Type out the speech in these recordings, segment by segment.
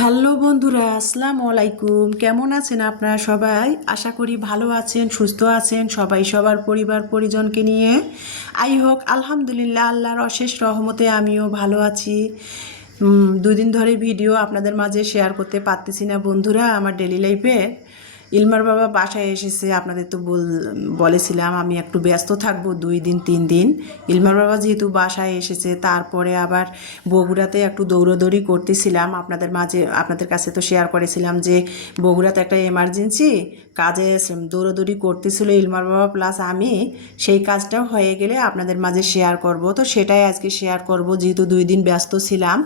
Hello বন্ধুরা, আসসালাম আলাইকুম। কেমন আছেন আপনারা সবাই? আশা করি ভালো আছেন, সুস্থ আছেন সবাই সবার পরিবার পরিজনকে নিয়ে। আই হোক, আলহামদুলিল্লাহ, আল্লাহর অশেষ রহমতে আমিও ভালো আছি। দুদিন ধরে ভিডিও আপনাদের মাঝে শেয়ার করতে পারতেছি না বন্ধুরা, আমার ডেলি লাইফে ইলমার বাবা বাসায় এসেছে, আপনাদের তো বল, বলেছিলাম, আমি একটু ব্যস্ত থাকব দুই দিন, তিন দিন। ইলমার বাবা যেহেতু বাসায় এসেছে, তারপরে আবার বগুড়াতে একটু দৌড়দৌড়ি করতেছিলাম। আপনাদের মাঝে, আপনাদের কাছে তো শেয়ার করেছিলাম যে বগুড়াতে একটা এমার্জেন্সি কাজে দৌড়দৌড়ি করতেছিল ইলমার বাবা প্লাস আমি। সেই কাজটা হয়ে গেলে আপনাদের মাঝে শেয়ার করব। তো সেটাই আজকে শেয়ার করব, যেহেতু দুই দিন ব্যস্ত ছিলাম।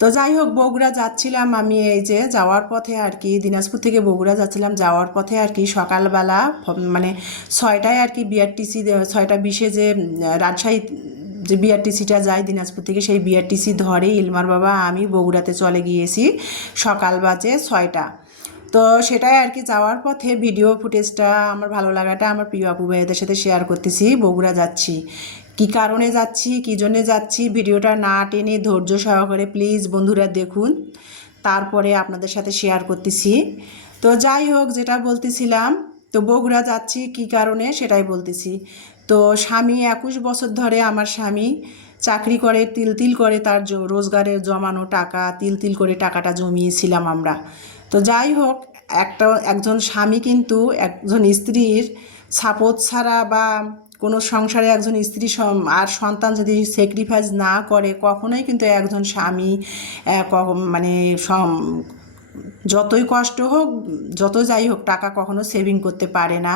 তো যাই হোক, বগুড়া যাচ্ছিলাম আমি এই যে যাওয়ার পথে আর কি, দিনাজপুর থেকে বগুড়া যাচ্ছিলাম। যাওয়ার পথে আর কি সকালবেলা মানে ছয়টায় আর কি বিআরটিসি ছয়টা বিশে যে রাজশাহী যে বিআরটিসিটা যায় দিনাজপুর থেকে, সেই বিআরটিসি ধরে ইলমার বাবা, আমি বগুড়াতে চলে গিয়েছি সকাল বাজে ছয়টা। তো সেটাই আর কি যাওয়ার পথে ভিডিও ফুটেজটা আমার ভালো লাগাটা, আমার প্রিয় আপু ভাইয়াদের সাথে শেয়ার করতেছি, বগুড়া যাচ্ছি। কি কারণে যাচ্ছি, কি জন্যে যাচ্ছি, ভিডিওটা না টেনে ধৈর্য সহকারে প্লিজ বন্ধুরা দেখুন। তারপরে আপনাদের সাথে শেয়ার করতেছি। তো যাই হোক, যেটা বলতেছিলাম, তো বগুড়া যাচ্ছি, কি কারণে সেটাই বলতেছি। তো স্বামী একুশ বছর ধরে আমার স্বামী চাকরি করে তিল তিল করে তার রোজগারের জমানো টাকা তিল তিল করে টাকাটা জমিয়েছিলাম আমরা। তো যাই হোক, একটা একজন স্বামী কিন্তু একজন স্ত্রীর সাপোর্ট ছাড়া বা কোনো সংসারে একজন স্ত্রী আর সন্তান যদি স্যাক্রিফাইস না করে, কখনোই কিন্তু একজন স্বামী মানে যতই কষ্ট হোক যত যাই হোক, টাকা কখনো সেভিং করতে পারে না।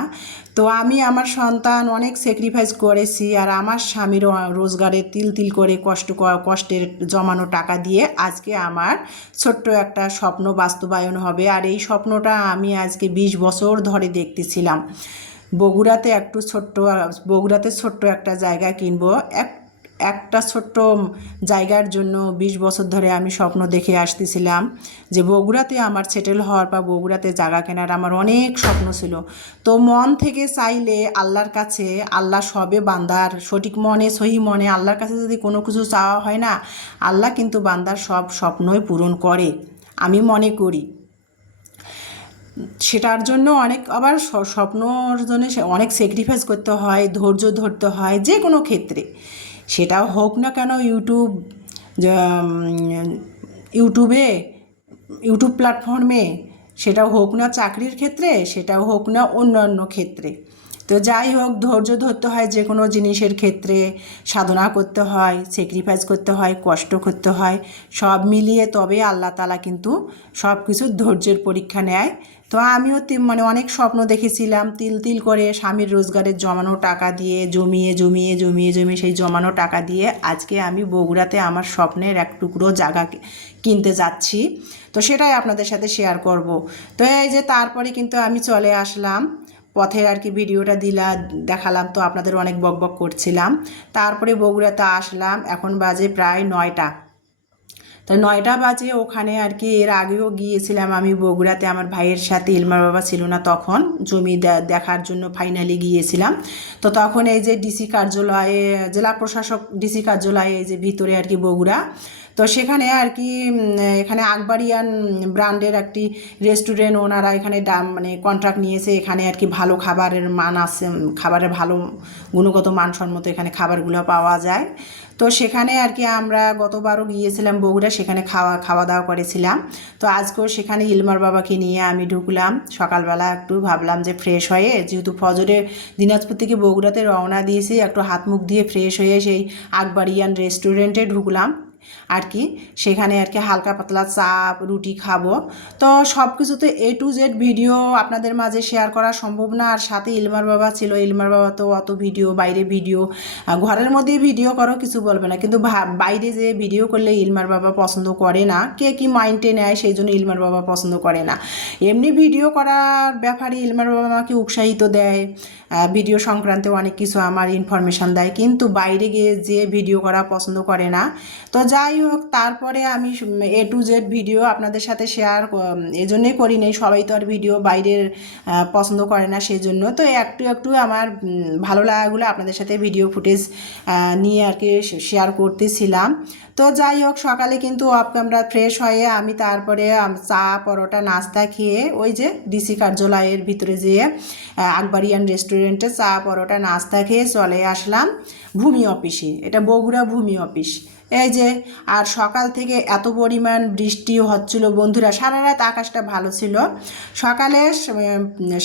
তো আমি আমার সন্তান অনেক স্যাক্রিফাইস করেছি আর আমার স্বামীরও রোজগারে তিল তিল করে কষ্ট কষ্টের জমানো টাকা দিয়ে আজকে আমার ছোট্ট একটা স্বপ্ন বাস্তবায়ন হবে। আর এই স্বপ্নটা আমি আজকে বিশ বছর ধরে দেখতেছিলাম। বগুড়াতে একটু ছোট্ট, বগুড়াতে ছোট্ট একটা জায়গা কিনবো। এক, একটা ছোট্ট জায়গার জন্য বিশ বছর ধরে আমি স্বপ্ন দেখে আসতেছিলাম যে বগুড়াতে আমার সেটেল হওয়ার বা বগুড়াতে জায়গা কেনার আমার অনেক স্বপ্ন ছিল। তো মন থেকে চাইলে আল্লাহর কাছে, আল্লাহ সবে বান্দার, সঠিক মনে, সহি মনে, আল্লাহর কাছে যদি কোনো কিছু চাওয়া হয় না, আল্লাহ কিন্তু বান্দার সব স্বপ্নই পূরণ করে। আমি মনে করি। সেটার জন্য অনেক, আবার স্বপ্ন অর্জনে অনেক স্যাক্রিফাইস করতে হয়, ধৈর্য ধরতে হয়, যে কোনো ক্ষেত্রে। সেটা হোক না কেন ইউটিউব ইউটিউবে ইউটিউব প্ল্যাটফর্মে সেটা হোক না চাকরির ক্ষেত্রে সেটা হোক না অন্যান্য ক্ষেত্রে। তো যাই হোক, ধৈর্য ধরতে হয় যে কোনো জিনিসের ক্ষেত্রে। সাধনা করতে হয় স্যাক্রিফাইস করতে হয়, কষ্ট করতে হয়, সব মিলিয়ে তবে আল্লাহ তালা কিন্তু সব কিছু ধৈর্যের পরীক্ষা নেয়। তো আমিও মানে অনেক স্বপ্ন দেখেছিলাম, তিল তিল করে স্বামীর রোজগারের জমানো টাকা দিয়ে, জমিয়ে জমিয়ে জমিয়ে জমিয়ে সেই জমানো টাকা দিয়ে আজকে আমি বগুড়াতে আমার স্বপ্নের এক টুকরো জায়গা কিনতে যাচ্ছি। তো সেটাই আপনাদের সাথে শেয়ার করব। তো এই যে তারপরে কিন্তু আমি চলে আসলাম। পথে আর কি ভিডিওটা দিলা, দেখালাম তো আপনাদের অনেক বক বক করছিলাম। তারপরে বগুড়াতে আসলাম, এখন বাজে প্রায় নয়টা। তো নয়টা বাজে, ওখানে আর কি এর আগেও গিয়েছিলাম আমি বগুড়াতে, আমার ভাইয়ের সাথে, ইলমার বাবা ছিল না তখন, জমি দেখার জন্য ফাইনালি গিয়েছিলাম। তো তখন এই যে ডিসি কার্যালয়ে, জেলা প্রশাসক ডিসি কার্যালয়ে এই যে ভিতরে আর কি বগুড়া তো সেখানে আর কি এখানে আকবরিয়ান ব্র্যান্ডের একটি রেস্টুরেন্ট ওনারা এখানে ডাম মানে কন্ট্রাক্ট নিয়েছে। এখানে আর কি ভালো খাবারের মান আছে খাবারের ভালো গুণগত মানসম্মত এখানে খাবারগুলো পাওয়া যায়। তো সেখানে আর কি আমরা গতবারও গিয়েছিলাম বগুড়া, সেখানে খাওয়া খাওয়া দাওয়া করেছিলাম। তো আজকেও সেখানে ইলমার বাবাকে নিয়ে আমি ঢুকলাম। সকালবেলা একটু ভাবলাম যে ফ্রেশ হয়ে, যেহেতু ফজরে দিনাজপুর থেকে বগুড়াতে রওনা দিয়েছি, একটু হাত মুখ দিয়ে ফ্রেশ হয়ে সেই আকবরিয়ান রেস্টুরেন্টে ঢুকলাম। আর কি, সেখানে আর কি হালকা পাতলা চাপ, রুটি খাব। তো সব কিছুতে এ টু জেড ভিডিও আপনাদের মাঝে শেয়ার করা সম্ভব না। আর সাথে ইলমার বাবা ছিল, ইলমার বাবা তো অত ভিডিও বাইরে ভিডিও ঘরের মধ্যে ভিডিও করো, কিছু বলবে না। কিন্তু বাইরে যে ভিডিও করলে ইলমার বাবা পছন্দ করে না, কে কি মাইন্ডে নেয় সেই জন্য ইলমার বাবা পছন্দ করে না। এমনি ভিডিও করার ব্যাপারে ইলমার বাবা আমাকে উৎসাহিত দেয় ভিডিও সংক্রান্তে অনেক কিছু আমার ইনফরমেশন দেয়। কিন্তু বাইরে গিয়ে যে ভিডিও করা পছন্দ করে না, তো যাই হোক, তারপরে আমি এ টু জেড ভিডিও আপনাদের সাথে শেয়ার এই জন্যই করি নেই। সবাই তো আর ভিডিও বাইরের পছন্দ করে না সেই জন্য তো একটু একটু আমার ভালো লাগাগুলো আপনাদের সাথে ভিডিও ফুটেজ নিয়ে আর কি শেয়ার করতেছিলাম। তো যাই হোক, সকালে কিন্তু অফ ক্যামেরা ফ্রেশ হয়ে আমি তারপরে চা, পরোটা, নাস্তা খেয়ে ওই যে ডিসি কার্যালয়ের ভিতরে যেয়ে আকবরিয়ান রেস্টুরেন্টে চা, পরোটা, নাস্তা খেয়ে চলে আসলাম ভূমি অফিসে এটা বগুড়া ভূমি অফিস এই যে, আর সকাল থেকে এত পরিমাণ বৃষ্টি হচ্ছিল বন্ধুরা, সারা রাত আকাশটা ভালো ছিল। সকালে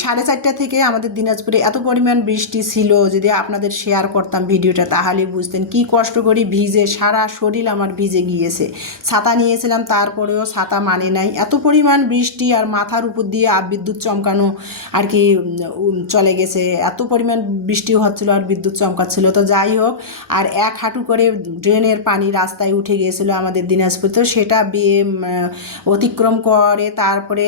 সাড়ে চারটা থেকে আমাদের দিনাজপুরে এত পরিমাণ বৃষ্টি ছিল, যদি আপনাদের শেয়ার করতাম ভিডিওটা, তাহলে বুঝতেন কি কষ্ট করি ভিজে, সারা শরীর আমার ভিজে গিয়েছে। ছাতা নিয়েছিলাম, তারপরেও ছাতা মানে নাই। এত পরিমাণ বৃষ্টি আর মাথার উপর দিয়ে বিদ্যুৎ চমকানো আর কি চলে গেছে। এত পরিমাণ বৃষ্টি হচ্ছিল আর বিদ্যুৎ চমকাচ্ছিল। তো যাই হোক, আর এক হাঁটু করে ড্রেনের পানি রাস্তায় উঠে গিয়েছিল আমাদের দিনাজপুর। তো সেটা বিয়ে অতিক্রম করে তারপরে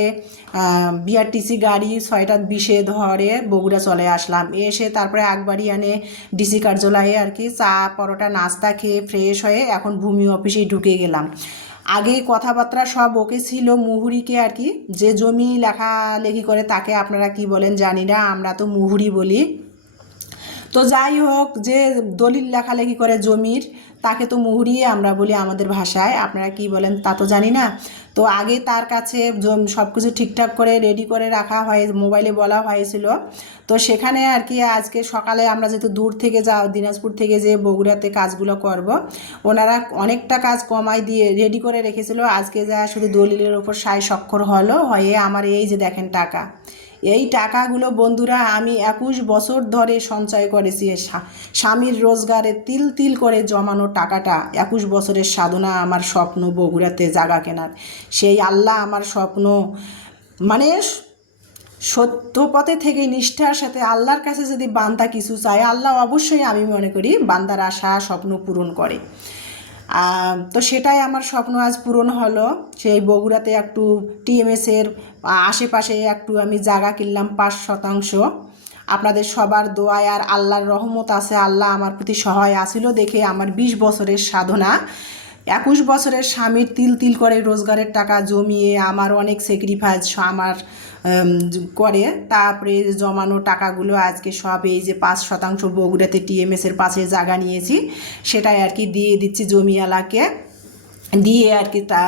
বিআরটিসি গাড়ি ছয়টা বিশে ধরে বগুড়া চলে আসলাম। এসে তারপরে একবারই আনে ডিসি কার্যালয়ে আর কি চা, পরোটা, নাস্তা খেয়ে ফ্রেশ হয়ে এখন ভূমি অফিসেই ঢুকে গেলাম। আগে কথাবার্তা সব ওকে ছিল মুহুরিকে আর কি। যে জমি লেখালেখি করে তাকে আপনারা কি বলেন জানি না, আমরা তো মুহুরি বলি। তো যাই হোক, যে দলিল লেখালেখি করে জমির তাকে তো মুহুরিয়ে আমরা বলি আমাদের ভাষায়। আপনারা কি বলেন তা তো জানি না। তো আগে তার কাছে সব কিছু ঠিকঠাক করে রেডি করে রাখা হয় মোবাইলে বলা হয়েছিল। তো সেখানে আর কি আজকে সকালে আমরা যেহেতু দূর থেকে যাও, দিনাজপুর থেকে যে বগুড়াতে কাজগুলো করব, ওনারা অনেকটা কাজ কমাই দিয়ে রেডি করে রেখেছিল। আজকে যা শুধু দলিলের ওপর সাই স্বাক্ষর হলো, হয়ে আমার এই যে দেখেন টাকা। এই টাকাগুলো বন্ধুরা আমি একুশ বছর ধরে সঞ্চয় করেছি। স্বামীর রোজগারে তিল তিল করে জমানো টাকাটা একুশ বছরের সাধনা আমার স্বপ্ন বগুড়াতে জাগা কেনার। সেই আল্লাহ আমার স্বপ্ন মানে সত্য পথে থেকে নিষ্ঠার সাথে আল্লাহর কাছে যদি বান্দা কিছু চায়, আল্লাহ অবশ্যই আমি মনে করি বান্দার আশা স্বপ্ন পূরণ করে। তো সেটাই আমার স্বপ্ন আজ পূরণ হলো। সেই বগুড়াতে একটু টিএমএসের আশেপাশে একটু আমি জায়গা কিনলাম পাঁচ শতাংশ। আপনাদের সবার দোয়ায় আর আল্লাহর রহমত আছে। আল্লাহ আমার প্রতি সহায় আসিল দেখে আমার বিশ বছরের সাধনা। একুশ বছরের স্বামীর তিল তিল করে রোজগারের টাকা জমিয়ে আমার অনেক স্যাক্রিফাইস আমার করে। তারপরে জমানো টাকাগুলো আজকে সব এই যে পাঁচ শতাংশ বগুড়াতে টিএমএসের পাশে জায়গা নিয়েছি, সেটাই আর কি দিয়ে দিচ্ছি জমিওয়ালাকে। দিয়ে আর কি তা,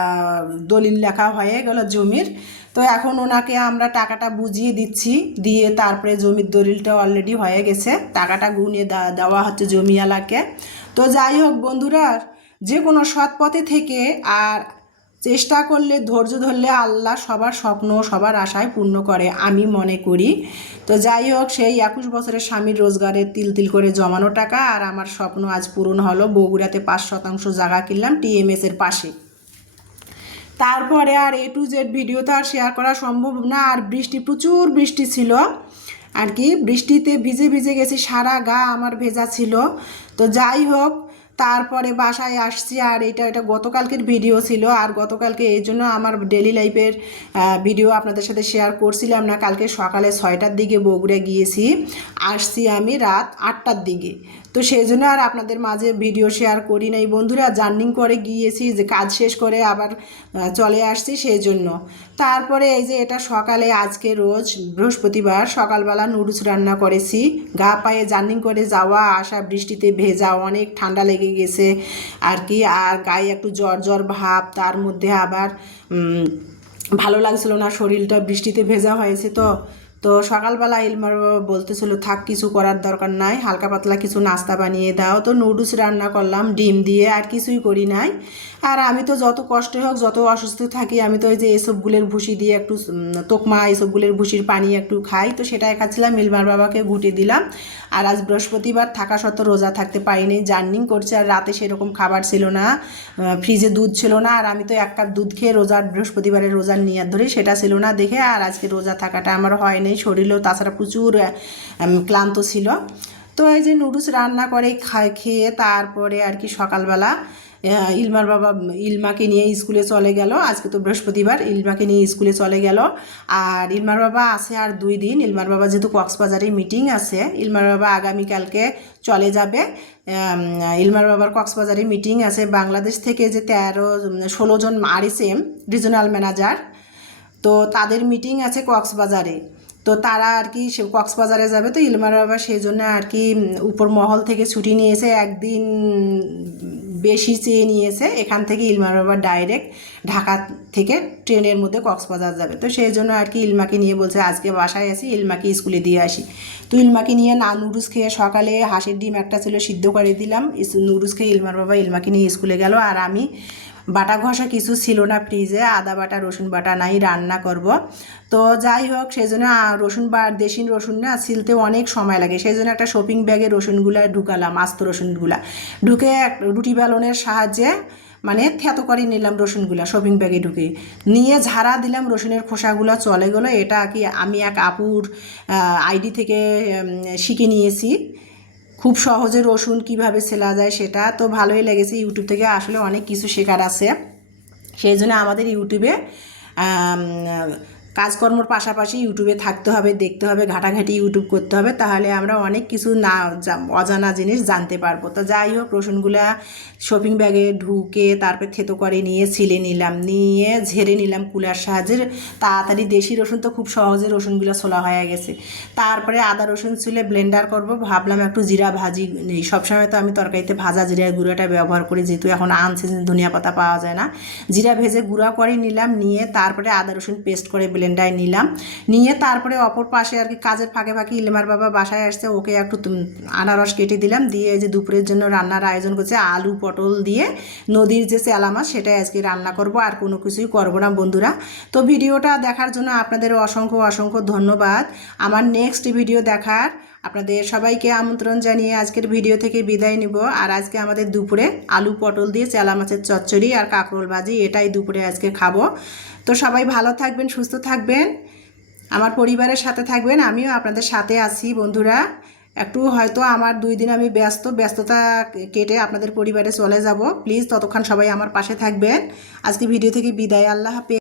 দলিল লেখা হয়ে গেল জমির। তো এখন ওনাকে আমরা টাকাটা বুঝিয়ে দিচ্ছি, দিয়ে তারপরে জমির দলিলটা অলরেডি হয়ে গেছে। টাকাটা গুনে দেওয়া হচ্ছে জমিওয়ালাকে। তো যাই হোক বন্ধুরা, যে কোনো সৎ পথে থেকে আর চেষ্টা করলে, ধৈর্য ধরলে আল্লাহ সবার স্বপ্ন, সবার আশায় পূর্ণ করে, আমি মনে করি। তো যাই হোক, সেই একুশ বছরের স্বামীর রোজগারের তিল তিল করে জমানো টাকা আর আমার স্বপ্ন আজ পূরণ হলো বগুড়াতে পাঁচ শতাংশ জায়গা কিনলাম টিএমএস এর পাশে। তারপরে আর এ টু জেড ভিডিও তো আর শেয়ার করা সম্ভব না, আর বৃষ্টি, প্রচুর বৃষ্টি ছিল। আর কি, বৃষ্টিতে ভিজে ভিজে গেছি, সারা গা আমার ভেজা ছিল। তো যাই হোক তারপরে বাসায় আসছি আর এটা এটা গতকালকের ভিডিও ছিল আর গতকালকে এই জন্য আমার ডেলি লাইফের ভিডিও আপনাদের সাথে শেয়ার করছিলাম না। কালকে সকালে ছয়টার দিকে বগুড়া গিয়েছি। আসছি আমি রাত আটটার দিকে। তো সেই জন্য আর আপনাদের মাঝে ভিডিও শেয়ার করি নাই। বন্ধুরা, জার্নিং করে গিয়েছি, যে কাজ শেষ করে আবার চলে আসছি সেই জন্য। তারপরে এই যে এটা সকালে, আজকে রোজ বৃহস্পতিবার সকালবেলা নুডলস রান্না করেছি। গা পায়ে জার্নিং করে যাওয়া, আসা, বৃষ্টিতে ভেজা, অনেক ঠান্ডা লেগে গেছে আর কি। আর গায়ে একটু জ্বর জ্বর ভাব, তার মধ্যে আবার ভালো লাগছিল না, শরীরটা বৃষ্টিতে ভেজা হয়েছে তো। তো সকালবেলা ইলমার বাবা বলতেছিল, থাক, কিছু করার দরকার নাই, হালকা পাতলা কিছু নাস্তা বানিয়ে দাও। তো নুডলস রান্না করলাম, ডিম দিয়ে আর কিছুই করি নাই। আর আমি তো যত কষ্ট হোক, যত অসুস্থ থাকি, আমি তো ওই যে এসবগুলের ভুসি দিয়ে একটু তোকমা এসবগুলের ভুসির পানি একটু খাই। তো সেটাই খাচ্ছিলাম, ইলমার বাবাকে ঘুটে দিলাম। আর আজ বৃহস্পতিবার থাকা সত্ত্বেও রোজা থাকতে পারিনি, জার্নিং করছে আর রাতে সেরকম খাবার ছিল না ফ্রিজে দুধ ছিল না। আর আমি তো এক কাপ দুধ খেয়ে রোজার বৃহস্পতিবারের রোজার নিয়াত ধরে, সেটা ছিল না দেখে। আর আজকে রোজা থাকাটা আমার হয়নি। শরীরেও তাছাড়া প্রচুর ক্লান্ত ছিল। তো এই যে নুডলস রান্না করে খাই খেয়ে তারপরে আর কি সকালবেলা ইলমার বাবা, ইলমাকে নিয়ে স্কুলে চলে গেল। আজকে তো বৃহস্পতিবার, ইলমাকে নিয়ে স্কুলে চলে গেল। আর ইলমার বাবা আছে আর দুই দিন। ইলমার বাবা যেহেতু কক্সবাজারে মিটিং আছে, ইলমার বাবা আগামীকালকে চলে যাবে। ইলমার বাবার কক্সবাজারে মিটিং আছে। বাংলাদেশ থেকে যে তেরো ষোলো জন আরএসএম রিজনাল ম্যানেজার তো তাদের মিটিং আছে কক্সবাজারে। তো তারা আর কি সে কক্সবাজারে যাবে তো ইলমার বাবা সেই জন্য আর কি উপর মহল থেকে ছুটি নিয়েছে, একদিন বেশি চেয়ে নিয়েছে। এখান থেকে ইলমার বাবা ডাইরেক্ট ঢাকা থেকে ট্রেনের মধ্যে কক্সবাজার যাবে। তো সেই জন্য আর কি ইলমাকে নিয়ে বলছে, আজকে বাসায় আসি, ইলমাকে স্কুলে দিয়ে আসি। তো ইলমাকে নিয়ে না নুডলস খেয়ে সকালে হাঁসের ডিম একটা ছিল, সিদ্ধ করে দিলাম। নুডলস খেয়ে ইলমার বাবা ইলমাকে নিয়ে স্কুলে গেল। আর আমি বাটা ঘষা কিছু ছিল না ফ্রিজে আদা বাটা, রসুন বাটা নাই, রান্না করব। তো যাই হোক সেই জন্য রসুন বা, দেশি রসুন না, ছিলতে অনেক সময় লাগে। সেই জন্য একটা শপিং ব্যাগে রসুনগুলা ঢুকালাম, আস্ত রসুনগুলা। ঢুকে রুটি বেলনের সাহায্যে মানে থেতো করে নিলাম রসুনগুলা শপিং ব্যাগে ঢুকে নিয়ে ঝাড়া দিলাম, রসুনের খোসাগুলো চলে গেলো। এটা কি আমি এক আপুর আইডি থেকে শিখে নিয়েছি। খুব সহজে রসুন কীভাবে সেলা যায় সেটা তো ভালোই লেগেছে ইউটিউব থেকে, আসলে অনেক কিছু শেখার আছে। সেই জন্য আমাদের ইউটিউবে কাজকর্মর পাশাপাশি ইউটিউবে থাকতে হবে, দেখতে হবে, ঘাটাঘাটি ইউটিউব করতে হবে, তাহলে আমরা অনেক কিছু না অজানা জিনিস জানতে পারব। তো যাই হোক, রসুনগুলা শপিং ব্যাগে ঢুকে তারপর থেতো করে নিয়ে ছিলে নিলাম, নিয়ে ঝেড়ে নিলাম কুলার সাহায্যে। তাড়াতাড়ি দেশি রসুন তো খুব সহজে রসুনগুলো ছোলা হয়ে গেছে। তারপরে আদা রসুন ছিলে ব্লেন্ডার করব, ভাবলাম একটু জিরা ভাজি নেই। সবসময় তো আমি তরকারিতে ভাজা জিরা গুঁড়োটা ব্যবহার করি, যেহেতু এখন আনছে ধনিয়া পাতা পাওয়া যায় না। জিরা ভেজে গুঁড়া করে নিলাম, নিয়ে তারপরে আদা রসুন পেস্ট করে ব্লেন্ডারে নিলাম। নিয়ে তারপরে অপর পাশে আর কি কাজের ফাঁকে ফাঁকে ইলমার বাবা বাসায় আসছে, ওকে একটু আনারস কেটে দিলাম। দিয়ে যে দুপুরের জন্য রান্নার আয়োজন করছে, আলু, পটল দিয়ে নদীর যে চেলা মাছ সেটাই আজকে রান্না করব, আর কোনো কিছুই করব না বন্ধুরা। তো ভিডিওটা দেখার জন্য আপনাদের অসংখ্য অসংখ্য ধন্যবাদ। আমার নেক্সট ভিডিও দেখার আপনাদের সবাইকে আমন্ত্রণ জানিয়ে আজকের ভিডিও থেকে বিদায় নিব। আর আজকে আমাদের দুপুরে আলু পটল দিয়ে চেলা মাছের চচ্চড়ি আর কাঁকরোল ভাজি, এটাই দুপুরে আজকে খাব। তো সবাই ভালো থাকবেন, সুস্থ থাকবেন। আমার পরিবারের সাথে থাকবেন, আমিও আপনাদের সাথে আছি বন্ধুরা। একটু হয়তো আমার দুই দিন আমি ব্যস্ত, ব্যস্ততা কেটে আপনাদের পরিবারে চলে যাব। প্লিজ ততক্ষণ সবাই আমার পাশে থাকবেন। আজকে ভিডিও থেকে বিদায়, আল্লাহ হাফেজ।